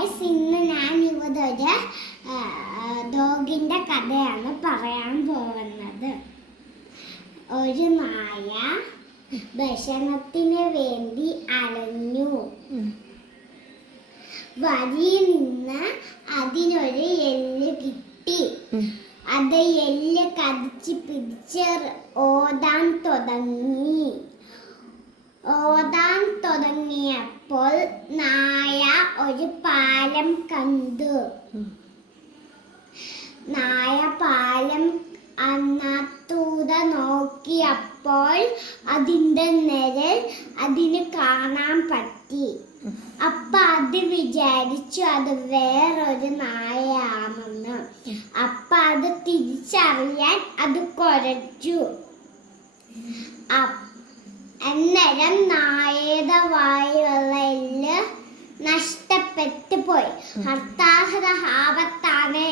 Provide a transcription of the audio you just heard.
Guys ഇന്ന് ഞാൻ ഇവിടെ ഒരു ഡോഗിന്റെ കഥയാണ് പറയാൻ പോകുന്നത്. ഒരു നായ ഭക്ഷണത്തിന് വേണ്ടി അലഞ്ഞു. വരിയിൽ നിന്ന് അതിനൊരു എല്ല് കിട്ടി. അത് എല്ല് കടിച്ച് പിടിച്ച് ഓടാൻ തുടങ്ങി. ഓടാൻ തുടങ്ങിയപ്പോൾ നായ ഒരു പാലം കണ്ടു. നായ പാലം അന്നത്തൂത നോക്കിയപ്പോൾ അതിന്റെ നിഴൽ അതിന് കാണാൻ പറ്റി. അപ്പ അത് വിചാരിച്ചു അത് വേറൊരു നായയാണെന്ന്. അപ്പ അത് തിരിച്ചറിയാൻ അത് കുരച്ചു. അന്നേരം നായയുടെ വായുള്ള ಹತ್ತಾಹದ ಆವತ್ತಾನೆ